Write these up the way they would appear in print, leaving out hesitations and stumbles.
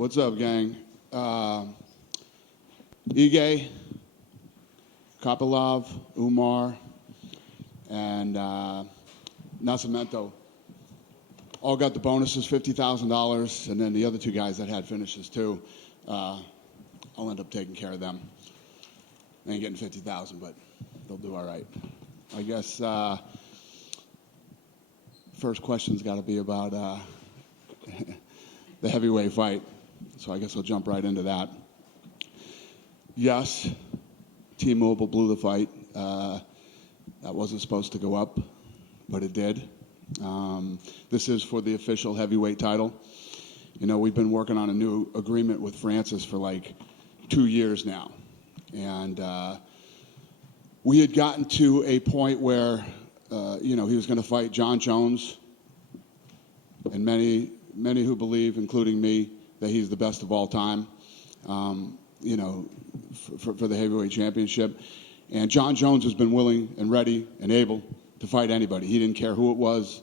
What's up, gang? Ige, Kopilov, Umar, and Nascimento all got the bonuses, $50,000, and then the other two guys that had finishes too, I'll end up taking care of them. They ain't getting $50,000, but they'll do all right. I guess first question's got to be about the heavyweight fight, so I guess I'll jump right into that. Yes, T-Mobile blew the fight. That wasn't supposed to go up, but it did. This is for the official heavyweight title. You know, we've been working on a new agreement with Francis for like 2 years now. And we had gotten to a point where, you know, he was going to fight John Jones, and many who believe, including me, that he's the best of all time, you know, for the heavyweight championship. And John Jones has been willing and ready and able to fight anybody. He didn't care who it was.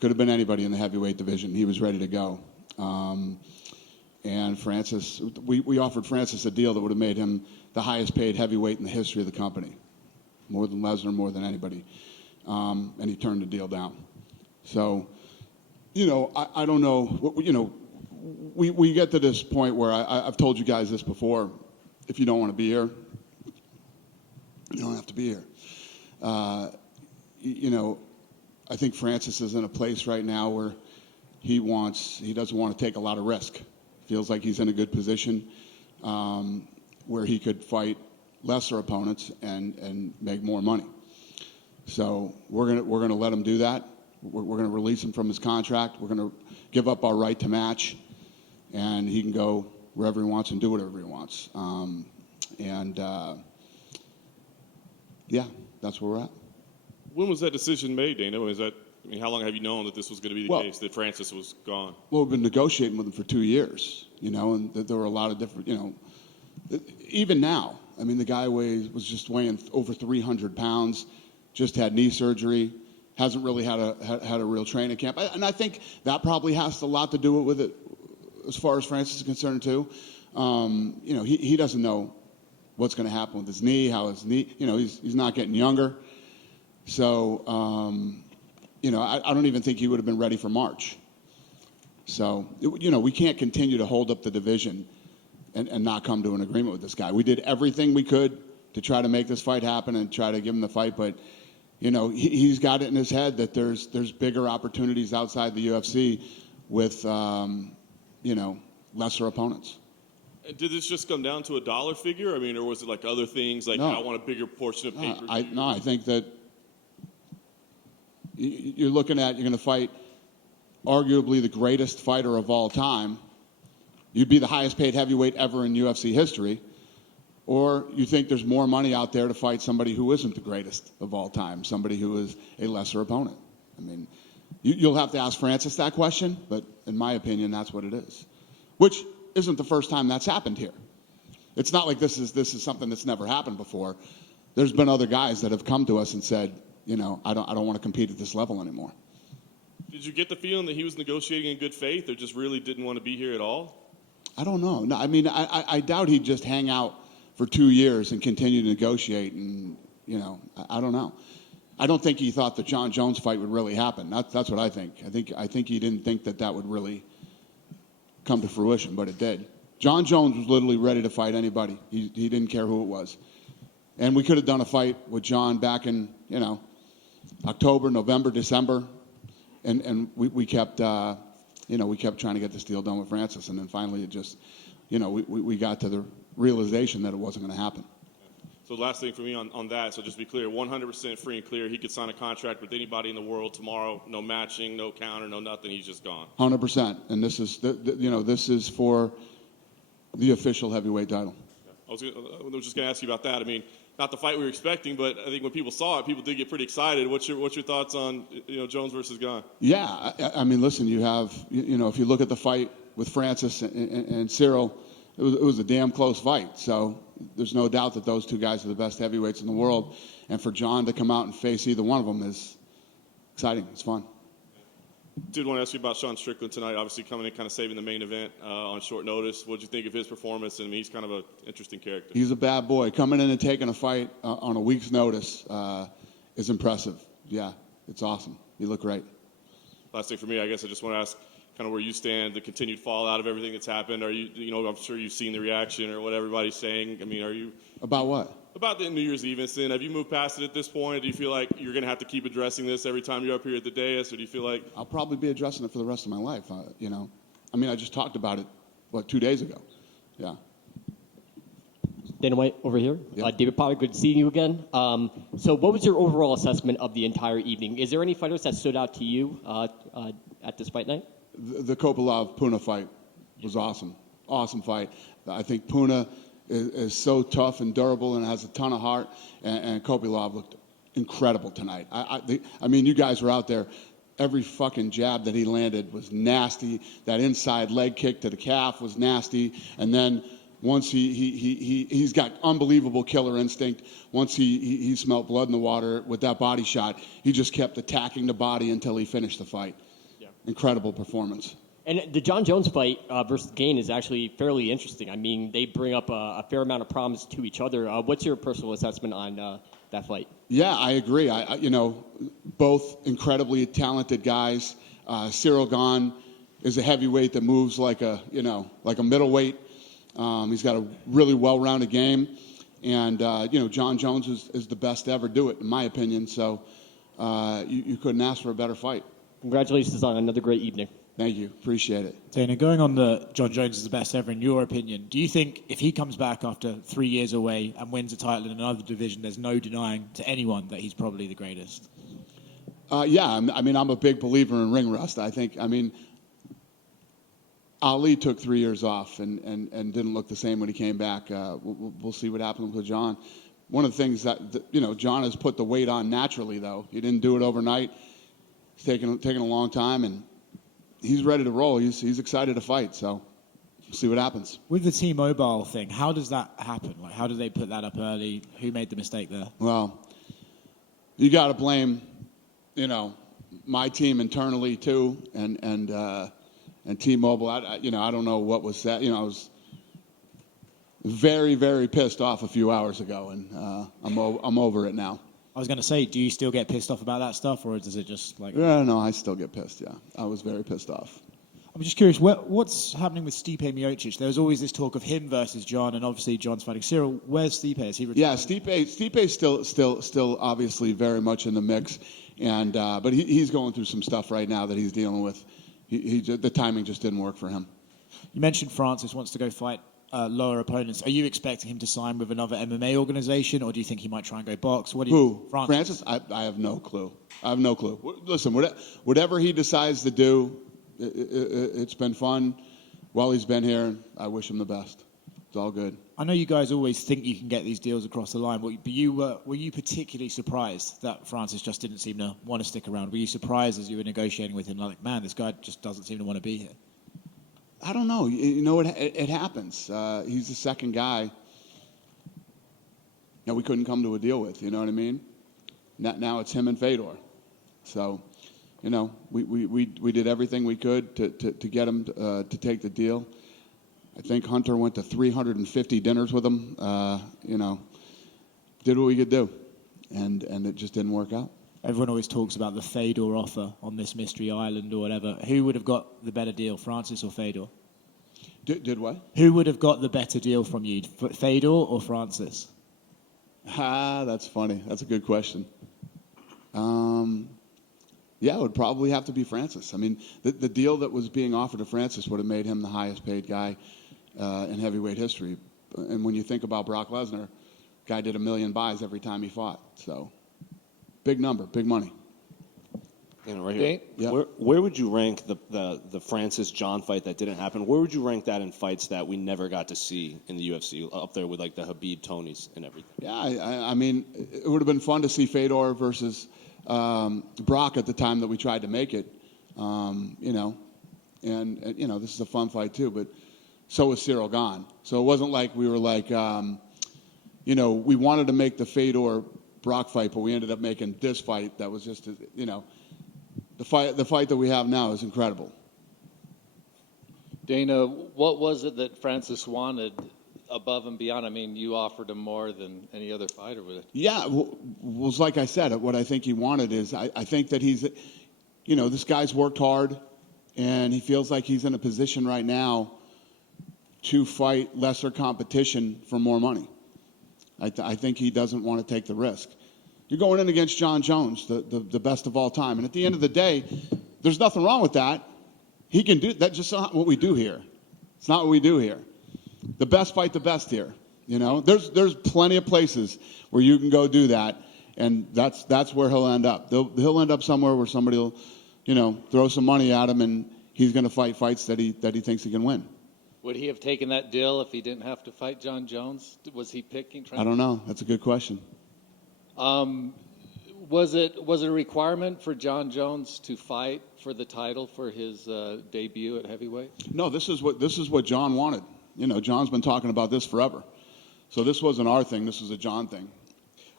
Could have been anybody in the heavyweight division. He was ready to go. And Francis, we offered Francis a deal that would have made him the highest paid heavyweight in the history of the company. More than Lesnar, more than anybody. And he turned the deal down. So, you know, I don't know. You know, we get to this point where I've told you guys this before. If you don't want to be here, you don't have to be here. You know, I think Francis is in a place right now where he doesn't want to take a lot of risk. Feels like he's in a good position where he could fight lesser opponents and make more money. So we're gonna let him do that. We're gonna release him from his contract. We're gonna give up our right to match, and he can go wherever he wants and do whatever he wants. Yeah, that's where we're at. When was that decision made, Dana? I mean, how long have you known that this was going to be the case, that Francis was gone? Well, we've been negotiating with him for 2 years, you know, and there were a lot of different, you know, even now. I mean, the guy was just weighing over 300 pounds, just had knee surgery, hasn't really had a real training camp. And I think that probably has a lot to do with it as far as Francis is concerned, too. You know, he doesn't know what's going to happen with his knee, how his knee, you know, he's not getting younger. So, you know, I don't even think he would have been ready for March. So, you know, we can't continue to hold up the division and not come to an agreement with this guy. We did everything we could to try to make this fight happen and try to give him the fight, but, you know, he's got it in his head that there's bigger opportunities outside the UFC with, you know, lesser opponents. And did this just come down to a dollar figure? I mean, or was it like other things, like, no, I want a bigger portion of pay-per-view? No, I think that you're going to fight arguably the greatest fighter of all time. You'd be the highest paid heavyweight ever in UFC history. Or you think there's more money out there to fight somebody who isn't the greatest of all time, somebody who is a lesser opponent. I mean, you'll have to ask Francis that question, but in my opinion, that's what it is. Which isn't the first time that's happened here. It's not like this is something that's never happened before. There's been other guys that have come to us and said, you know, I don't want to compete at this level anymore. Did you get the feeling that he was negotiating in good faith, or just really didn't want to be here at all? I don't know. No, I mean, I doubt he'd just hang out for 2 years and continue to negotiate. And, you know, I don't know. I don't think he thought the John Jones fight would really happen. That's what I think. I think he didn't think that would really come to fruition, but it did. John Jones was literally ready to fight anybody. He didn't care who it was. And we could have done a fight with John back in, you know, October, November, December, and we kept, you know, we kept trying to get this deal done with Francis, and then finally it just, you know, we got to the realization that it wasn't going to happen. So last thing for me on that, so just to be clear, 100% free and clear, he could sign a contract with anybody in the world tomorrow, no matching, no counter, no nothing, he's just gone. 100%, and this is, you know, this is for the official heavyweight title. I was just going to ask you about that. I mean, not the fight we were expecting, but I think when people saw it, people did get pretty excited. What's your thoughts on, you know, Jones versus Gane? Yeah, I mean, listen, you have, you know, if you look at the fight with Francis and Cyril, it was a damn close fight. So there's no doubt that those two guys are the best heavyweights in the world. And for John to come out and face either one of them is exciting. It's fun. Did want to ask you about Sean Strickland tonight. Obviously, coming in, kind of saving the main event on short notice. What did you think of his performance? I mean, he's kind of an interesting character. He's a bad boy. Coming in and taking a fight on a week's notice is impressive. Yeah, it's awesome. You look great. Last thing for me, I guess I just want to ask kind of where you stand, the continued fallout of everything that's happened. Are you know, I'm sure you've seen the reaction or what everybody's saying. I mean, are you About what? about the New Year's Eve incident? Have you moved past it at this point? Do you feel like you're going to have to keep addressing this every time you're up here at the dais, or do you feel like I'll probably be addressing it for the rest of my life. You know, I mean, I just talked about it 2 days ago. Yeah. Dana White over here. Yeah. David Potter, good seeing you again. So what was your overall assessment of the entire evening? Is there any fighters that stood out to you at this fight night? The Kopylov-Puna fight was awesome. Awesome fight. I think Puna is so tough and durable and has a ton of heart, and Kopylov looked incredible tonight. I mean, you guys were out there. Every fucking jab that he landed was nasty. That inside leg kick to the calf was nasty. And then once he's got unbelievable killer instinct. Once he smelled blood in the water with that body shot, he just kept attacking the body until he finished the fight. Yeah. Incredible performance. And the John Jones fight versus Gane is actually fairly interesting. I mean, they bring up a fair amount of problems to each other. What's your personal assessment on that fight? Yeah, I agree. You know, both incredibly talented guys. Cyril Gane is a heavyweight that moves like a middleweight. He's got a really well-rounded game, and you know, John Jones is the best to ever do it, in my opinion. So you couldn't ask for a better fight. Congratulations on another great evening. Thank you. Appreciate it. Dana, going on the John Jones is the best ever in your opinion, do you think if he comes back after 3 years away and wins a title in another division, there's no denying to anyone that he's probably the greatest? Yeah, I mean, I'm a big believer in ring rust. I mean, Ali took 3 years off and didn't look the same when he came back. We'll see what happens with John. One of the things that you know, John has put the weight on naturally, though. He didn't do it overnight. It's taken a long time, and he's ready to roll. He's excited to fight, so we'll see what happens. With the T-Mobile thing, how does that happen? Like, how did they put that up early? Who made the mistake there? Well, you got to blame, you know, my team internally too, and T-Mobile. I don't know what was said. You know, I was very, very pissed off a few hours ago, and I'm over it now. I was going to say, do you still get pissed off about that stuff, or does it just like... Yeah, no, I still get pissed, yeah. I was very pissed off. I'm just curious, what's happening with Stipe Miocic? There was always this talk of him versus John, and obviously John's fighting Cyril. Where's Stipe? Is he retired? Yeah, Stipe's still obviously very much in the mix, and but he's going through some stuff right now that he's dealing with. The timing just didn't work for him. You mentioned Francis wants to go fight lower opponents. Are you expecting him to sign with another MMA organization, or do you think he might try and go box? What do you? Who? Francis? I have no clue. I have no clue. Listen, whatever he decides to do, it's been fun while he's been here. I wish him the best. It's all good. I know you guys always think you can get these deals across the line, but were you particularly surprised that Francis just didn't seem to want to stick around? Were you surprised as you were negotiating with him, like, man, this guy just doesn't seem to want to be here? I don't know. You know, it happens. He's the second guy that we couldn't come to a deal with. You know what I mean? Now it's him and Fedor. So, you know, we did everything we could to get him to take the deal. I think Hunter went to 350 dinners with him. You know, did what we could do, and it just didn't work out. Everyone always talks about the Fedor offer on this mystery island or whatever. Who would have got the better deal, Francis or Fedor? Did what? Who would have got the better deal from you, Fedor or Francis? That's funny. That's a good question. Yeah, it would probably have to be Francis. I mean, the deal that was being offered to Francis would have made him the highest paid guy in heavyweight history. And when you think about Brock Lesnar, guy did 1 million buys every time he fought. So, big number, big money. Right here. Yeah. Where would you rank the Francis John fight that didn't happen? Where would you rank that in fights that we never got to see in the UFC, up there with like the Habib Tonys and everything? Yeah, I mean, it would have been fun to see Fedor versus Brock at the time that we tried to make it. You know, and you know, this is a fun fight too. But so was Cyril Gane. So it wasn't like we were like, you know, we wanted to make the Fedor Brock fight, but we ended up making this fight that was just, you know. The fight that we have now is incredible. Dana, what was it that Francis wanted above and beyond? I mean, you offered him more than any other fighter would. Yeah, well, like I said, what I think he wanted is I think that he's, this guy's worked hard, and he feels like he's in a position right now to fight lesser competition for more money. I think he doesn't want to take the risk. You're going in against John Jones, the best of all time. And at the end of the day, there's nothing wrong with that. He can do that. Just not what we do here. It's not what we do here. The best fight the best here. There's plenty of places where you can go do that, and that's where he'll end up. He'll end up somewhere where somebody will, throw some money at him, and he's going to fight fights that he thinks he can win. Would he have taken that deal if he didn't have to fight John Jones? Was he picking? I don't know. That's a good question. Was it a requirement for John Jones to fight for the title for his debut at heavyweight? No, this is what John wanted. John's been talking about this forever. So this wasn't our thing. This was a John thing.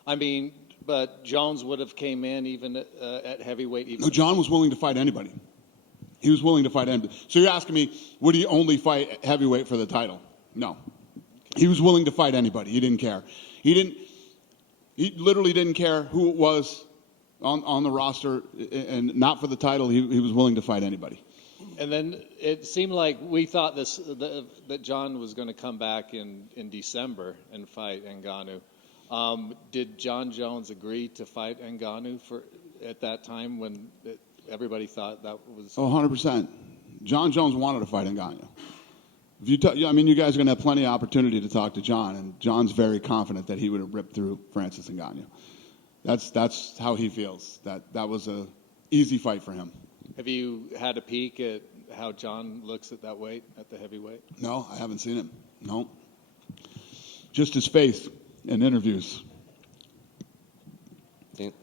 I mean, but Jones would have came in even at heavyweight. No, John was willing to fight anybody. He was willing to fight anybody. So you're asking me, would he only fight heavyweight for the title? No. He was willing to fight anybody. He didn't care. He literally didn't care who it was on the roster, and not for the title. He was willing to fight anybody. And then it seemed like we thought that John was going to come back in December and fight Ngannou. Did John Jones agree to fight Ngannou at that time when everybody thought that was? Oh, 100%. John Jones wanted to fight Ngannou. You guys are going to have plenty of opportunity to talk to John, and John's very confident that he would have ripped through Francis Ngannou. That's how he feels. That was a easy fight for him. Have you had a peek at how John looks at that weight, at the heavyweight? No, I haven't seen him. No. Just his face in interviews.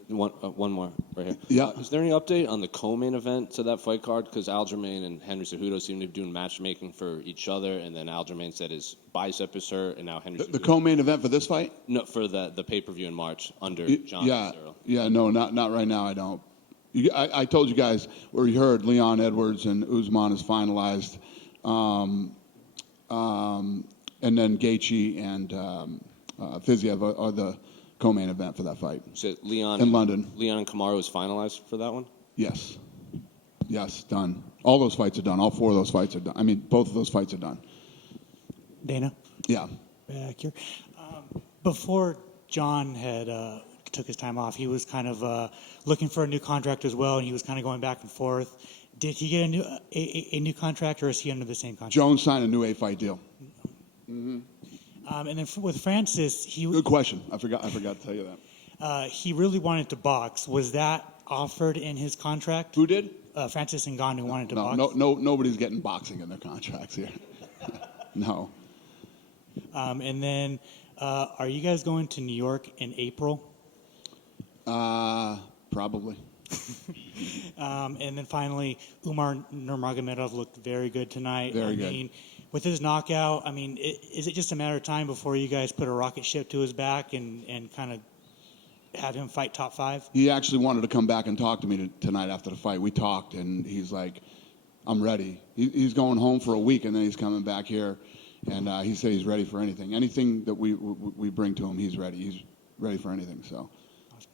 One more right here. Yeah. Is there any update on the co-main event to that fight card? Because Aljamain and Henry Cejudo seem to be doing matchmaking for each other, and then Aljamain said his bicep is hurt, and now Henry. The co-main event for this fight? No, for the pay-per-view in March under John. Yeah, and Cyril. yeah, no, not right now. I don't. I told you guys where you heard Leon Edwards and Usman is finalized, and then Gaethje and Fiziev are the co-main event for that fight. So Leon in London. Leon and Kamaru was finalized for that one? Yes, done. All those fights are done. All four of those fights are done. I mean, both of those fights are done. Dana? Yeah. Back here. Before John had took his time off, he was kind of looking for a new contract as well, and he was kind of going back and forth. Did he get a new contract, or is he under the same contract? Jones signed a new 8-fight deal. And then with Francis, Good question. I forgot to tell you that. he really wanted to box. Was that offered in his contract? Who did? Francis Ngannou wanted to box. No, nobody's getting boxing in their contracts here. No. And then, are you guys going to New York in April? Probably. And then finally, Umar Nurmagomedov looked very good tonight. Very good. I mean, with his knockout, is it just a matter of time before you guys put a rocket ship to his back and kind of have him fight top 5? He actually wanted to come back and talk to me tonight after the fight. We talked, and he's like, I'm ready. He's going home for a week, and then he's coming back here. And he said he's ready for anything. Anything that we bring to him, he's ready. He's ready for anything. So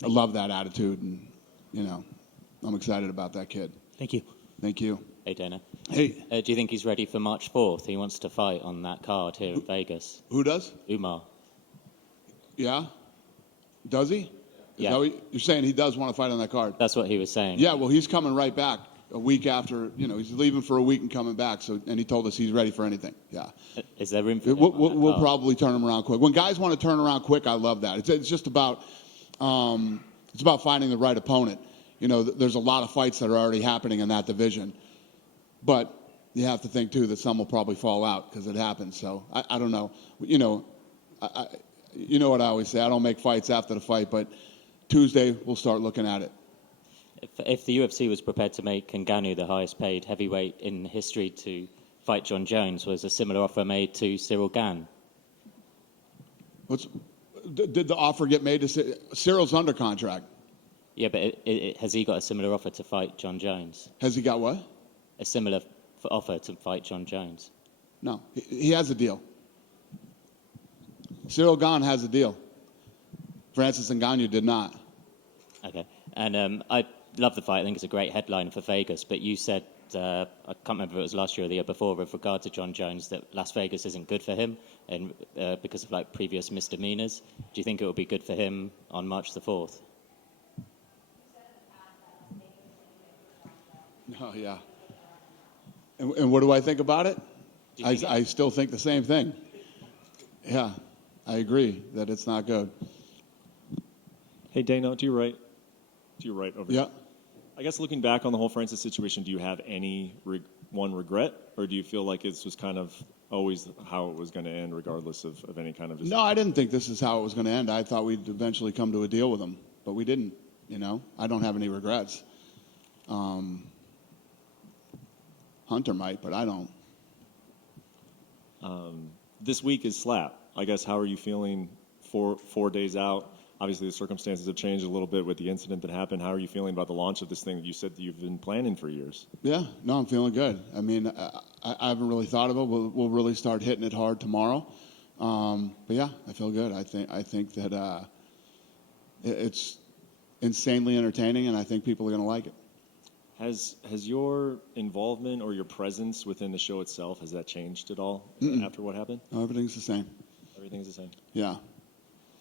I love that attitude, and, I'm excited about that kid. Thank you. Thank you. Hey, Dana. Hey, Do you think he's ready for March 4th? He wants to fight on that card here in Vegas. who does? Umar. Yeah? Does he? Is Yeah. that what you're saying he does want to fight on that card? That's what he was saying. Yeah, well, he's coming right back a week after, he's leaving for a week and coming back. So, and he told us he's ready for anything. Yeah. Is there room for him We'll, on that we'll card? probably turn him around quick. When guys want to turn around quick, I love that. It's just about finding the right opponent. There's a lot of fights that are already happening in that division, but you have to think too that some will probably fall out because it happens. So I don't know. You know what I always say. I don't make fights after the fight, but Tuesday we'll start looking at it. If the UFC was prepared to make Ngannou the highest paid heavyweight in history to fight John Jones, was a similar offer made to Cyril Gane? Did the offer get made to Cyril's under contract? Yeah, but has he got a similar offer to fight John Jones? Has he got what? A similar offer to fight John Jones? No, he has a deal. Cyril Gane has a deal. Francis Ngannou did not. Okay. And I love the fight. I think it's a great headline for Vegas. But you said, I can't remember if it was last year or the year before, with regard to John Jones, that Las Vegas isn't good for him and because of like previous misdemeanors. Do you think it will be good for him on March the 4th? Oh, yeah. And what do I think about it? I still think the same thing. Yeah, I agree that it's not good. Hey, Dana, to your right over Yeah. there. I guess looking back on the whole Francis situation, do you have any regret, or do you feel like this was kind of always how it was going to end, regardless of any kind of decision? No, I didn't think this is how it was going to end. I thought we'd eventually come to a deal with him, but we didn't. I don't have any regrets. Hunter might, but I don't. This week is Slap. I guess, how are you feeling 4 days out? Obviously, the circumstances have changed a little bit with the incident that happened. How are you feeling about the launch of this thing that you said that you've been planning for years? Yeah, no, I'm feeling good. I mean, I haven't really thought of it. We'll really start hitting it hard tomorrow. But yeah, I feel good. I think that it's insanely entertaining, and I think people are going to like it. Has your involvement or your presence within the show itself, has that changed at all after what happened? No, everything's the same. Everything's the same. Yeah.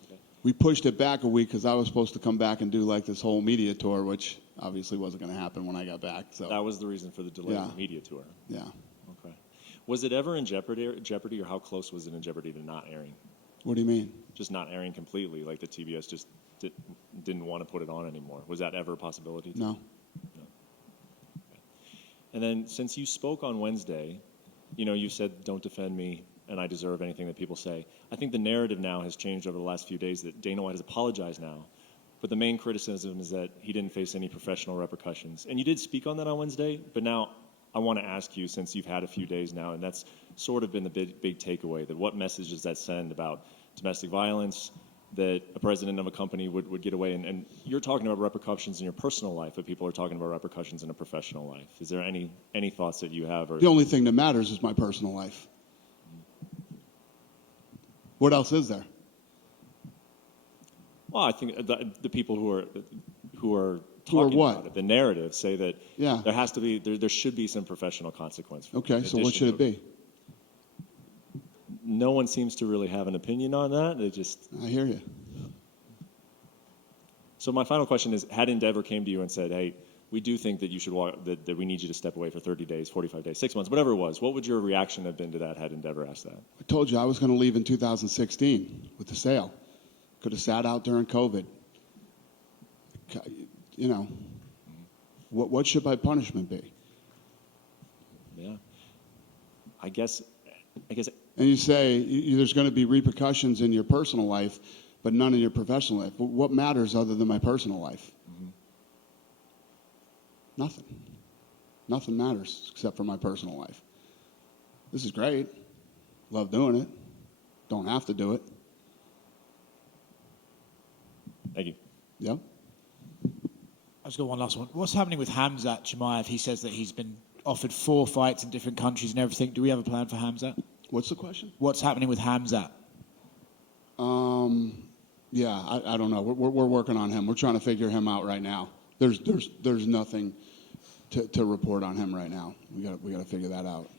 Okay. We pushed it back a week because I was supposed to come back and do like this whole media tour, which obviously wasn't going to happen when I got back. So That was the reason for the delay of the media tour. yeah. Okay. Was it ever in jeopardy, or how close was it in jeopardy to not airing? What do you mean? Just not airing completely, like the TBS just didn't want to put it on anymore. Was that ever a possibility? No. And then, since you spoke on Wednesday, you said, don't defend me and I deserve anything that people say. I think the narrative now has changed over the last few days that Dana White has apologized now. But the main criticism is that he didn't face any professional repercussions. And you did speak on that on Wednesday, but now I want to ask you, since you've had a few days now, and that's sort of been the big takeaway, that what message does that send about domestic violence, that a president of a company would get away? And you're talking about repercussions in your personal life, but people are talking about repercussions in a professional life. Is there any thoughts that you have? Or The only thing that matters is my personal life. What else is there? Well, I think the people who are Who talking what? about it, the narrative, say that Yeah. there has to be there should be some professional consequence. Okay, so what should it be? No one seems to really have an opinion on that. They just. I hear you. So my final question is: had Endeavor came to you and said, "Hey, we do think that you should that we need you to step away for 30 days, 45 days, 6 months, whatever it was," what would your reaction have been to that? Had Endeavor asked that? I told you I was going to leave in 2016 with the sale. Could have sat out during COVID. What should my punishment be? Yeah. I guess. And you say there's going to be repercussions in your personal life, but none in your professional life. But what matters other than my personal life? Nothing. Nothing matters except for my personal life. This is great. Love doing it. Don't have to do it. Thank you. Yep. I've just got one last one. What's happening with Hamzat Chimaev? He says that he's been offered 4 fights in different countries and everything. Do we have a plan for Hamzat? What's the question? What's happening with Hamzat? Yeah, I don't know. We're working on him. We're trying to figure him out right now. There's nothing to report on him right now. We got to figure that out.